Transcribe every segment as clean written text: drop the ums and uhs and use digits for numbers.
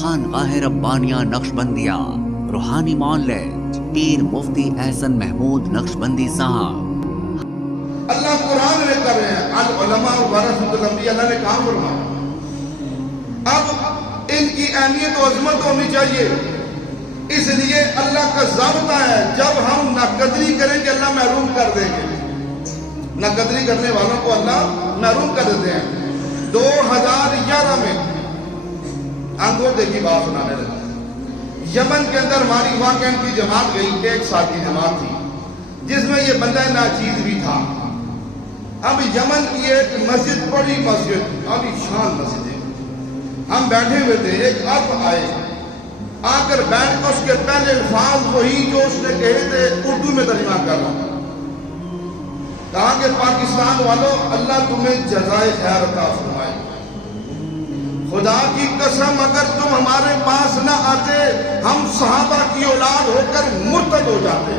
خانقاہ ربانیہ نقشبندیہ روحانی مولد پیر مفتی احسن محمود نقشبندی صاحب۔ اللہ قرآن میں کر رہے ہیں العلماء ورثۃ الانبیاء، اللہ نے کہاں فرمایا؟ اب ان کی اہمیت و عظمت ہونی چاہیے، اس لیے اللہ کا ضابطہ ہے جب ہم ناقدری کریں گے اللہ محروم کر دیں گے، ناقدری کرنے والوں کو اللہ محروم کر دیتے ہیں۔ 2011 میں انگوٹھے کی بات سنانے لگا، یمن کے اندر ہماری واقعہ کی جماعت گئی، 1 سال کی جماعت تھی جس میں یہ بندہ ناچیز بھی تھا۔ اب یمن کی ایک مسجد، بڑی مسجد، عالی شان مسجد ہے، ہم بیٹھے ہوئے تھے، ایک اب آئے، آ کر بیٹھ کر اس کے پہلے الفاظ وہی جو اس نے کہے تھے اردو میں ترجمہ کر رہا ہوں، کہا کہ پاکستان والوں اللہ تمہیں جزائے خیر عطا فرمائے، خدا کی قسم اگر تم ہمارے پاس نہ آتے ہم صحابہ کی اولاد ہو کر مرتد ہو جاتے۔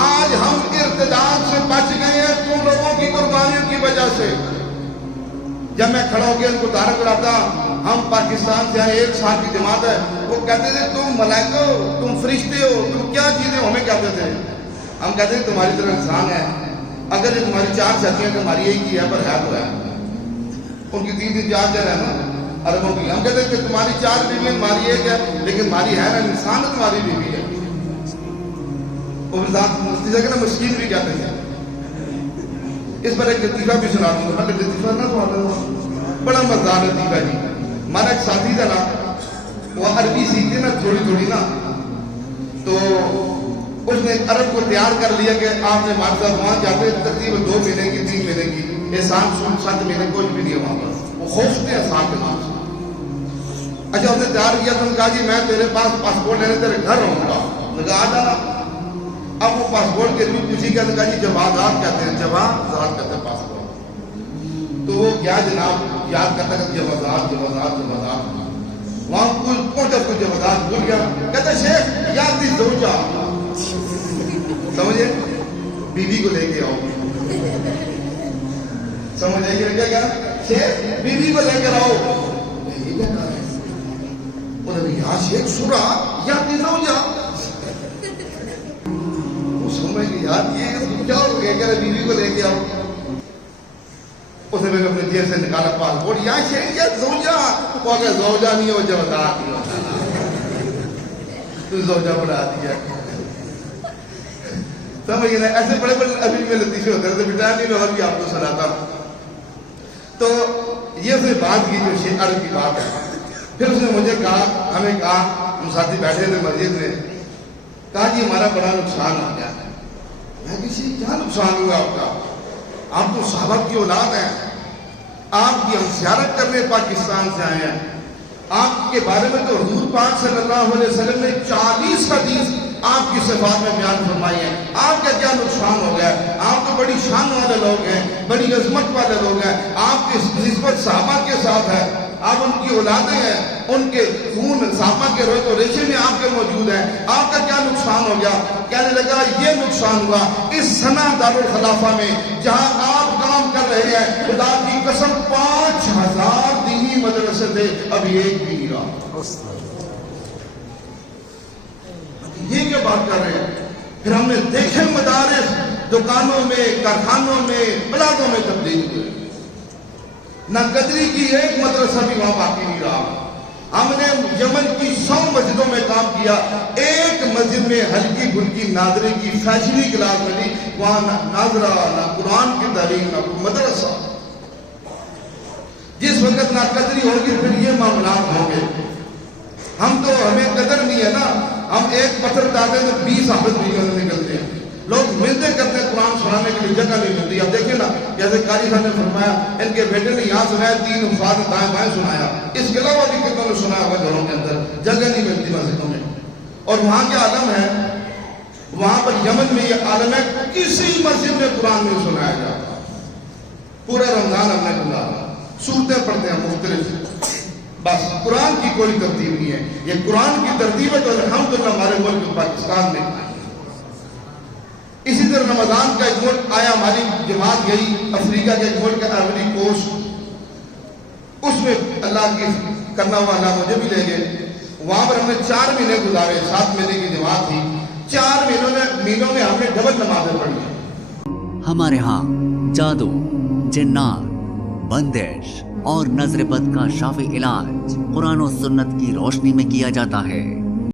آج ہم ارتداد سے بچ گئے ہیں تم لوگوں کی قربانیوں کی وجہ سے۔ جب میں کھڑا ہو کے ان کو دعوت کراتا، ہم پاکستان سے آئے، 1 سال کی جماعت ہے، وہ کہتے تھے تم ملائکہ ہو، تم فرشتے ہو، تم کیا چیزیں ہو، ہمیں کہتے تھے، ہم کہتے ہیں تمہاری طرح انسان ہے، اگر یہ تمہاری 4 شادیاں کہ ہماری یہی کی ہے پر ہے تو ہے، ان کی 3 4 جن ہے نا عربوں کی، ہم کہتے ہیں کہ تمہاری 4 بیویاں ہماری ایک ہے لیکن ہماری ہے نا انسان ہے تمہاری بیوی ہے، مفتی صاحب نا مسکین بھی کہتے ہیں۔ اس پر ایک لطیفہ بھی سنا دوں گا، لطیفہ نہ سنا، بڑا مزدار لطیفہ جی۔ ہمارا ایک ساتھی تھا نا، وہ عربی سیکھتے نا تھوڑی تھوڑی نا، تو اس نے عرب کو تیار کر لیا کہ آپ نے ہمارے ساتھ وہاں جاتے تقریباً 2 مہینے کی 3 مہینے کی احسان سن 7 مہینے کچھ بھی نہیں وہاں پر، وہ خوش تھے احسان کے نام سے۔ اچھا اس نے تیار کیا تو نے کہا جی میں تیرے پاس پاسپورٹ لینے تیرے گھر رہوں گا، نے کہا آ جانا۔ اب وہ پاسپورٹ کے لیے پوچھی گیا، نے کہا جی جوازات کہتے ہیں، جوازات کہتے ہیں پاسپورٹ، تو وہ کیا جناب یاد کرتا ہے جوازات جوازات جوازات، وہاں کوئی پہنچا کوئی جوازات بھول گیا، کہتا شیخ یاد دی زوجہ، سمجھے بیوی کو لے کے آؤ، سمجھے کیا کیا شیخ بیوی کو لے کر آؤ، انہوں نے یہاں شیخ سنا یاد دی زوجہ، سمجھ گئی یار یہ کیا ہو گیا، کہہ رہے بیوی کو لے کے آؤ۔ اس نے پھر اپنے جیب سے نکالا پاسپورٹ، یہاں شیخ یا زوجہ، وہ اگر زوجہ نہیں ہو جوازات نہیں ہوتا، تو زوجہ بڑھا دیا، سمجھ گئے نا۔ ایسے بڑے بڑے ابھی میں لطیفے ہوتے رہتے، بریٹانیہ میں اور بھی آپ کو سناتا ہوں۔ تو یہ اس نے بات کی جو شیخ عرب کی بات ہے، پھر اس نے مجھے کہا، ہمیں کہا، ہم ساتھی بیٹھے تھے مسجد میں، کہا جی ہمارا بڑا نقصان ہو گیا ہے۔ میں کسی کیا نقصان ہوا آپ کا؟ آپ تو صحابہ کی اولاد ہیں، آپ کی ہم زیارت کرنے پاکستان سے آئے ہیں، آپ کے بارے میں تو حضور پاک صلی اللہ علیہ وسلم نے 40 حدیث آپ کی صفات میں بیان فرمائی ہے، آپ کا کیا نقصان ہو گیا؟ آپ تو بڑی شان والے لوگ ہیں، بڑی عظمت والے لوگ ہیں، آپ کی نسبت صحابہ کے ساتھ ہے، آپ ان کی اولادیں ہیں، ان کے خون صحابہ کے روح و ریشے میں آپ کے موجود ہیں، آپ کا کیا نقصان ہو گیا؟ کہنے لگا یہ نقصان ہوا اس سنا دارالخلافہ میں جہاں آپ کام کر رہے ہیں، خدا کی قسم 5000 دینی مدرسے تھے، ابھی ایک بھی نہیں رہا۔ یہ کیا بات کر رہے ہیں؟ پھر ہم نے دیکھے مدارس دکانوں میں، کارخانوں میں، پلازوں میں تبدیل ہوئے، نہ قدری کی ایک مدرسہ بھی وہاں باقی نہیں رہا۔ ہم نے یمن کی 100 مسجدوں میں کام کیا، ایک مسجد میں ہلکی پھلکی ناظرے کی فیشنی کلاس ملی، وہاں نہ ناظرہ، نہ قرآن کی تعلیم، نہ کوئی مدرسہ۔ جس وقت نہ قدری ہوگی پھر یہ معاملات ہوں گے۔ ہم تو ہمیں قدر نہیں ہے نا، ہم ایک پتھر ڈالتے ہیں تو 20 حافظ بھی نکلتے ہیں، لوگ ملتے کرتے ہیں قرآن سنانے کے لیے جگہ نہیں ملتی۔ اب دیکھیں نا جیسے قاری صاحب نے فرمایا ان کے بیٹے نے یہاں سنایا، 3 افراد دائیں بائیں سنایا، اس کے علاوہ بھی کتنوں نے سنایا ہوگا گھروں کے اندر، جگہ نہیں ملتی مسجدوں میں۔ اور وہاں کے عالم ہے، وہاں پر یمن میں یہ عالم ہے، کسی مسجد میں قرآن نہیں سنایا جاتا، پورا رمضان ہم نے گزارا، سورتیں پڑھتے ہیں مختلف، بس قرآن کی کوئی ترتیب نہیں ہے۔ یہ قرآن کی ترتیب ہے تو الحمدللہ ہمارے ملک پاکستان میں آئی۔ اسی طرح رمضان کا ایک ملک آیا، ہماری جماعت گئی افریقہ کے ایک ملک ہے آئیوری کوسٹ، اس میں اللہ کی کرنا ہوا اللہ مجھے بھی لے گئے. وہاں پر ہم نے 4 مہینے گزارے. 7 مہینے کی جماعت تھی. 4 مہینوں میں ہم نے ڈبل نمازیں پڑھی ہیں. ہمارے ہاں جادو، جنات، بندش اور نظر بد کا شافی علاج قرآن و سنت کی روشنی میں کیا جاتا ہے.